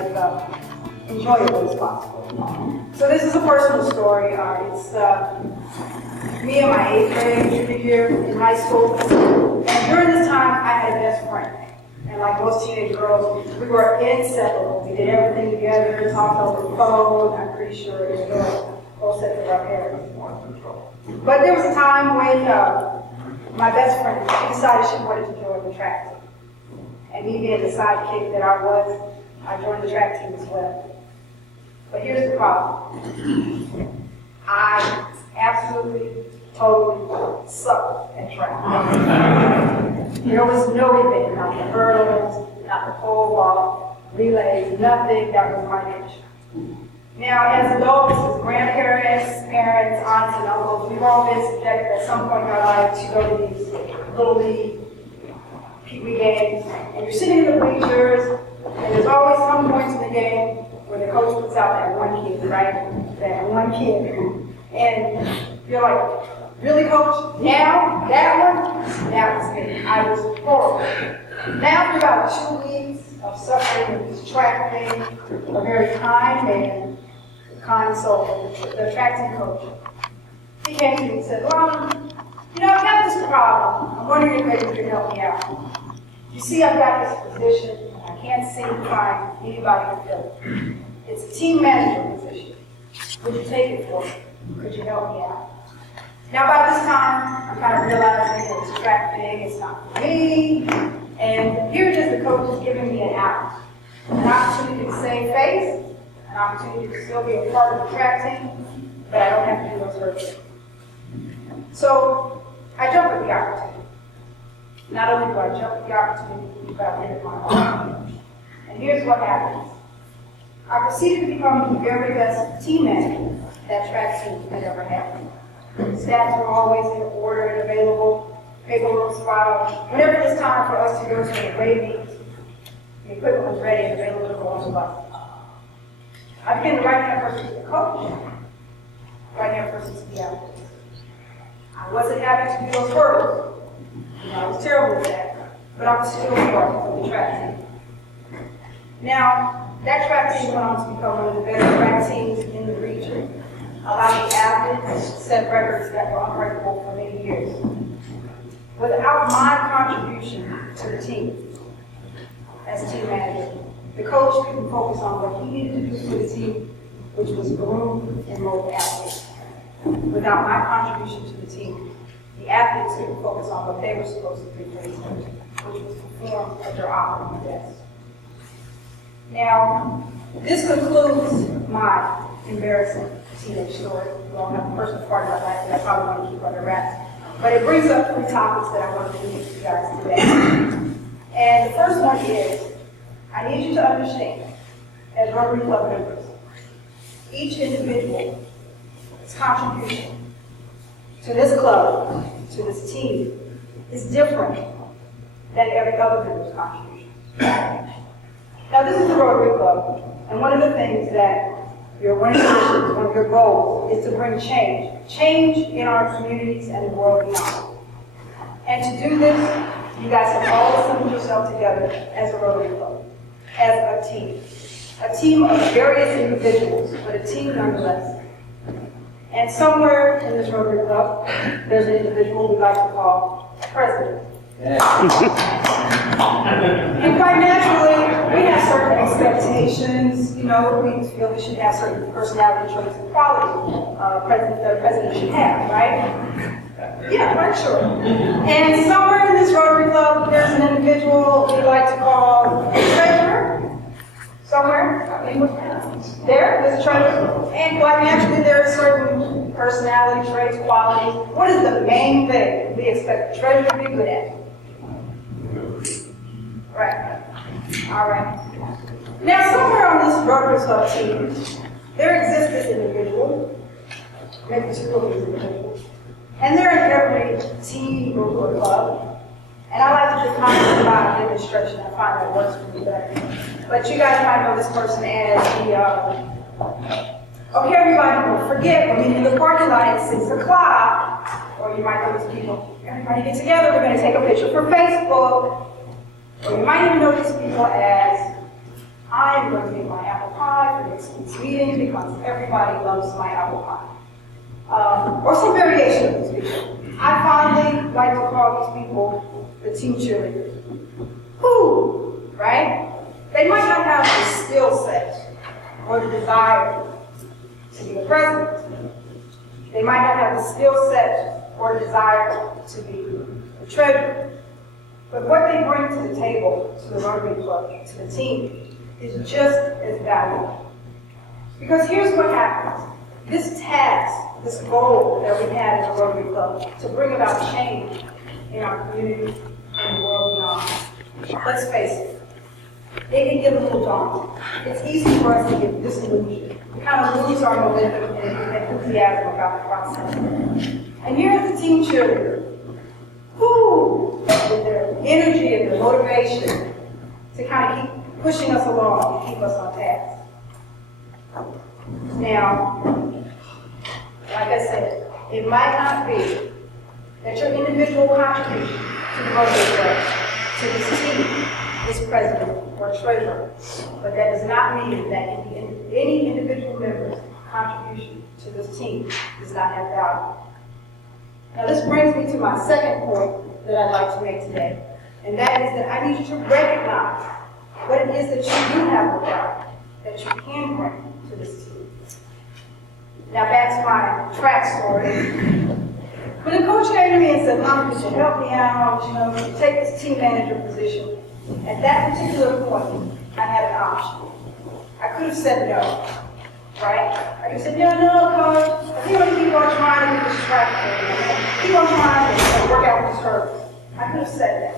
as enjoyable as possible. So this is a personal story. It's me in my 8th grade junior year in high school. And during this time, I had a best friend. And like most teenage girls, we were inseparable. We did everything together, talked over the phone. I'm pretty sure it was both sets of our parents more in control. But there was a time when my best friend, she decided she wanted to join the track team. And me being the sidekick that I was, I joined the track team as well. But here's the problem. I absolutely, totally sucked at track. There was no event, not the hurdles, not the pole vault, relays, nothing that was my niche. Now, as adults, as grandparents, parents, aunts, and uncles, we've all been subjected at some point in our life to go to these little league, pee wee games, and you're sitting in the bleachers, and there's always some points in the game where the coach puts out that one kid, right? That one kid. And you're like, really, coach? Now? That one? That was me. I was horrible. Now, after about 2 weeks of suffering with this track thing, a very kind man, kind soul, the track team coach, he came to me and said, Lana, you know, I've got this problem. I'm wondering if maybe you can help me out. You see, I've got this position. I can't seem to find anybody to fill it. It's a team manager position. Would you take it for me? Could you help me out? Now, by this time, I'm kind of realizing that this track thing is not for me. And here it is, the coach is giving me an out. An opportunity to save face, an opportunity to still be a part of the track team, but I don't have to do those hurdles. So, I jump at the opportunity. Not only do I jump at the opportunity, but I hit my heart. And here's what happens. I proceeded to become the very best team manager that track team had ever had. Stats were always in order and available, paperwork was filed. Whenever it was time for us to go to an away meet, the equipment was ready and available to go on the bus. I became the right-hand person to the coach, right-hand person to the athlete. I wasn't happy to do those hurdles. You know, I was terrible at that, but I was still part of the track team. Now, that track team went on to become one of the better track teams in the region, allowing athletes to set records that were unbreakable for many years. Without my contribution to the team, as team manager, the coach couldn't focus on what he needed to do for the team, which was groom and mold athletes. Without my contribution to the team, the athletes couldn't focus on what they were supposed to do for the team, which was perform at their optimal best. Now, this concludes my embarrassing teenage story. We all have a personal part of my life that I probably want to keep under wraps. But it brings up 3 topics that I want to leave with you guys today. And the first one is, I need you to understand, as Rotary Club members, each individual's contribution to this club, to this team, is different than every other member's contribution. Now, this is the Rotary Club, and one of the things that one of your missions, one of your goals, is to bring change in our communities and the world beyond. And to do this, you guys have all assembled yourself together as a Rotary Club, as a team of various individuals, but a team nonetheless. And somewhere in this Rotary Club, there's an individual we like to call president. And quite naturally, we have certain expectations. You know, we feel we should have certain personality traits and qualities that a president should have, right? Yeah, right, sure. And somewhere in this Rotary Club, there's an individual we like to call a treasurer. Somewhere, there's a treasurer. And quite naturally, there are certain personality traits, qualities. What is the main thing we expect the treasurer to be good at? Right. All right. Now, somewhere on this Rotary Club team, there exists this individual, maybe 2 of these individuals, and they're in every team or club. And I like to do comments about demonstration. I find that works for me better. But you guys might know this person as the, okay, everybody, don't forget, we're meeting in the parking lot at 6 o'clock. Or you might know these people, everybody get together, we're going to take a picture for Facebook. Or you might even know these people as I am going to make my apple pie for next week's meeting because everybody loves my apple pie. Or some variation of these people. I fondly like to call these people the team cheerleaders. Who, right? They might not have the skill set or the desire to be the president. They might not have the skill set or desire to be the treasurer. But what they bring to the table, to the Rotary Club, to the team, is just as valuable. Because here's what happens. This task, this goal that we had in the Rotary Club to bring about change in our community and the world beyond. Let's face it, it can get a little daunting. It's easy for us to get disillusioned. We kind of lose our momentum and enthusiasm about the process. And here's the team cheerleader, who, with their energy and their motivation to kind of keep pushing us along and keep us on task. Now, like I said, it might not be that your individual contribution to the Rotary Club, to this team, is president or treasurer, but that does not mean that any individual member's contribution to this team does not have value. Now this brings me to my second point that I'd like to make today, and that is that I need you to recognize what it is that you do have of value, that you can bring to this team. Now back to my track story. When the coach came to me and said, "Mom, could you help me out, to take this team manager position?" At that particular point, I had an option. I could have said no, right? I could have said, no, coach, I think I'm going to keep on trying to do this track thing. Keep on trying to work out with this hurdle. I could have said that.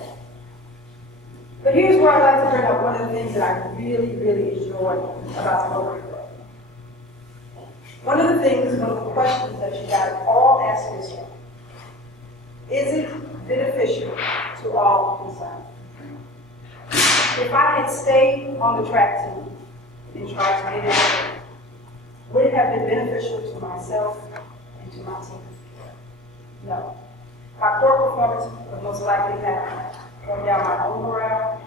But here's where I'd like to bring up one of the things that I really, really enjoy about the Rotary Club. One of the questions that you got to all ask yourself, is it beneficial to all concerned? If I had stayed on the track team and tried to get it over, would it have been beneficial to myself and to my team? No. My poor performance would most likely have gone down my own morale,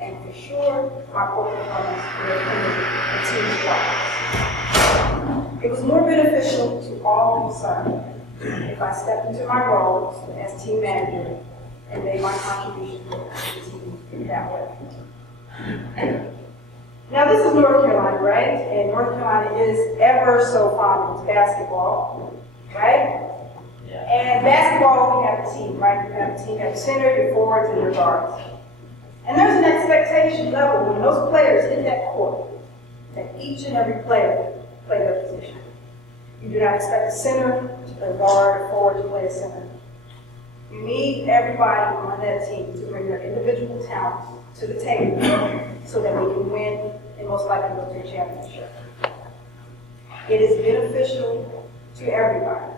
and for sure, my poor performance would have hindered the team's progress. It was more beneficial to all concerned if I stepped into my role as team manager and made my contribution to the team that way. Now this is North Carolina, right? And North Carolina is ever so fond of basketball, right? Yeah. And basketball, we have a team, right? You have a team, you have center, your forwards, and your guards. And there's an expectation level when those players hit that court that each and every player play their position. You do not expect a center to play guard, a forward to play a center. You need everybody on that team to bring their individual talents to the table so that we can win and most likely go to a championship. It is beneficial to everybody,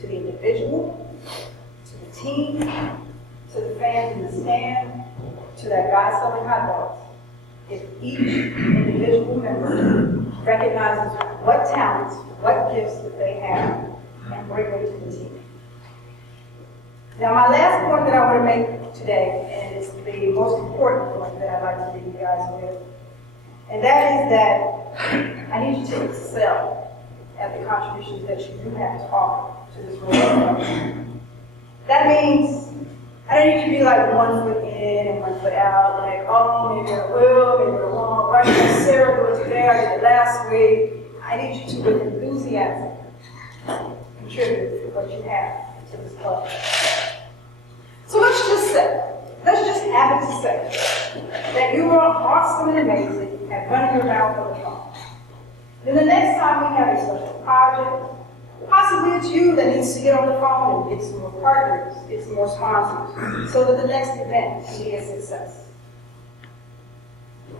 to the individual, to the team, to the fans in the stand, to that guy selling hot dogs. If each individual member recognizes what talents, what gifts that they have, and bring them to the team. Now, my last point that I want to make today, and it's the most important point that I'd like to leave you guys with, and that is that I need you to excel at the contributions that you do have to offer to this world. That means I don't need you to be like 1 foot in and 1 foot out, like, oh, maybe I will, maybe I won't. Right? Sarah do it today, I did it last week. I need you to, with enthusiasm, contribute what you have to this club. So let's just have it to say that you are awesome and amazing at running your mouth on the phone. Then the next time we have a special project, possibly it's you that needs to get on the phone and get some more partners, get some more sponsors, so that the next event can be a success.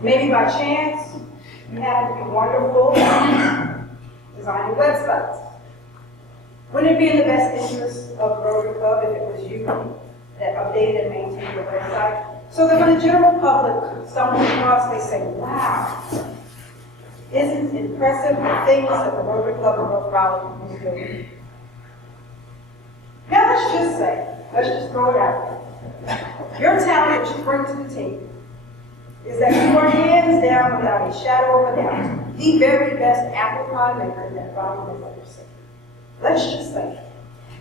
Maybe by chance, you happen to be wonderful designing websites. Wouldn't it be in the best interest of the Rotary Club if it was you that updated and maintained your website? So that when the general public stumbles across, they say, wow, isn't it impressive the things that the Rotary Club of North Raleigh is doing? Now let's just throw it out there. Your talent that you bring to the team is that you are hands down, without a shadow of a doubt, the very best apple pie maker that Robin has ever seen. Let's just say.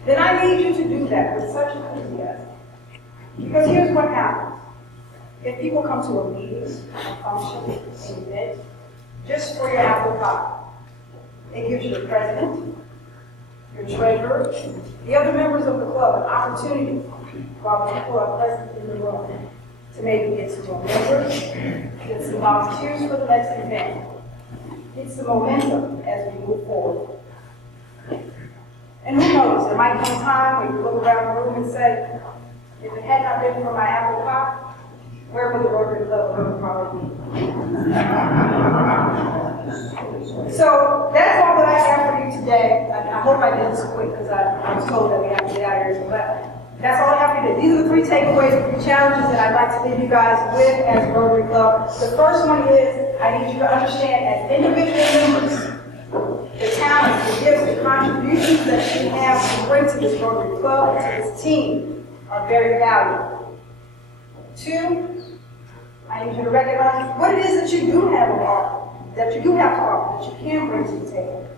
Then I need you to do that with such enthusiasm. Because here's what happens. If people come to a meeting, a function, an event, just for your apple pie, it gives your president, your treasurer, the other members of the club an opportunity, while people are present in the room, to maybe get some more members, get some volunteers for the next event, get some momentum as we move forward. And who knows, there might come a time when you look around the room and say, if it had not been for my apple pie, where would the Rotary Club have probably be? So that's all that I have for you today. I hope I did this quick because I was told that we have to get out of here. But that's all I have for you today. These are the 3 takeaways, 3 challenges that I'd like to leave you guys with as Rotary Club. The first one is, I need you to understand as individual members, the talents, the gifts, the contributions that you have to bring to this Rotary Club, to this team, are very valuable. 2, I need you to recognize what it is that you do have to offer, that you can bring to the table.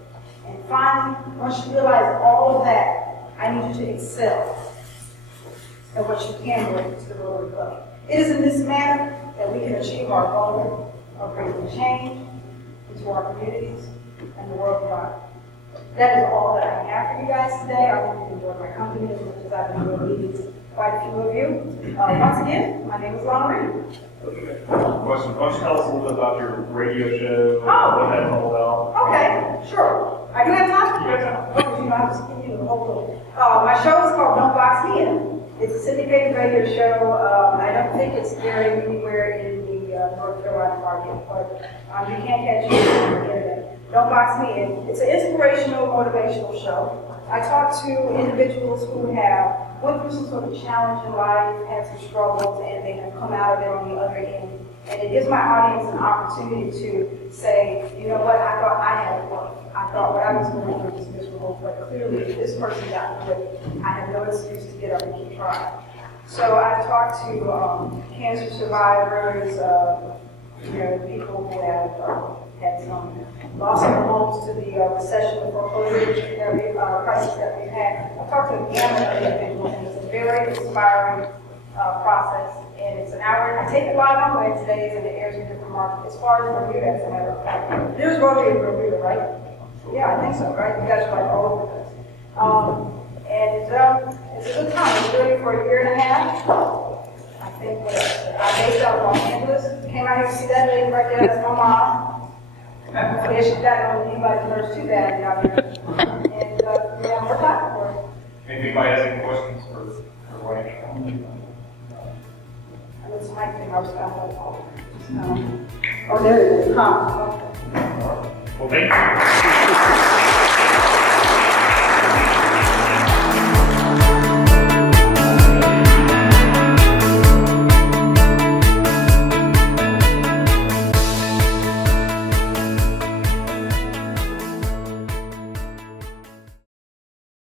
And finally, once you realize all of that, I need you to excel at what you can bring to the Rotary Club. It is in this manner that we can achieve our goal of bringing change into our communities and the world around. That is all that I have for you guys today. I hope you enjoyed my company as much as I've enjoyed meeting quite a few of you. Once again, my name is Lana Reid. Question. Why don't you tell us a little bit about your radio show? Oh. What that's all about? Okay, sure. I do have time? You got time. Oh, you know, I'm just giving you the whole thing. My show is called Don't Box Me In. It's a syndicated radio show. I don't think it's airing anywhere in the North Carolina market, but you can catch it on the internet. Don't Box Me In. It's an inspirational, motivational show. I talk to individuals who have went through some sort of challenge in life, had some struggles, and they have come out of it on the other end. And it gives my audience an opportunity to say, you know what, I thought I had it work. I thought what I was going through was miserable, but clearly if this person got through it, I have no excuse to get up and keep trying. So I've talked to cancer survivors, people who have had some loss of their homes to the recession, the foreclosure crisis that we've had. I've talked to a gamut of individuals, and it's a very inspiring process. And it's an hour. I take it live on Wednesdays, and it airs in different markets. As far as Bermuda, as a matter of fact, there's Rotary in Bermuda, right? Yeah, I think so, right? You guys are like all over this. It's a good time. It's really for a year and a half. I think I based out of Los Angeles. Came out here to see that lady right there. That's my mom. Yeah, she's got on anybody's nerves too bad out here. And we have more time for it. Maybe anybody has any questions for Wayne? This mic thing I was kind of like, oh, there it is. Okay. Well, thank you.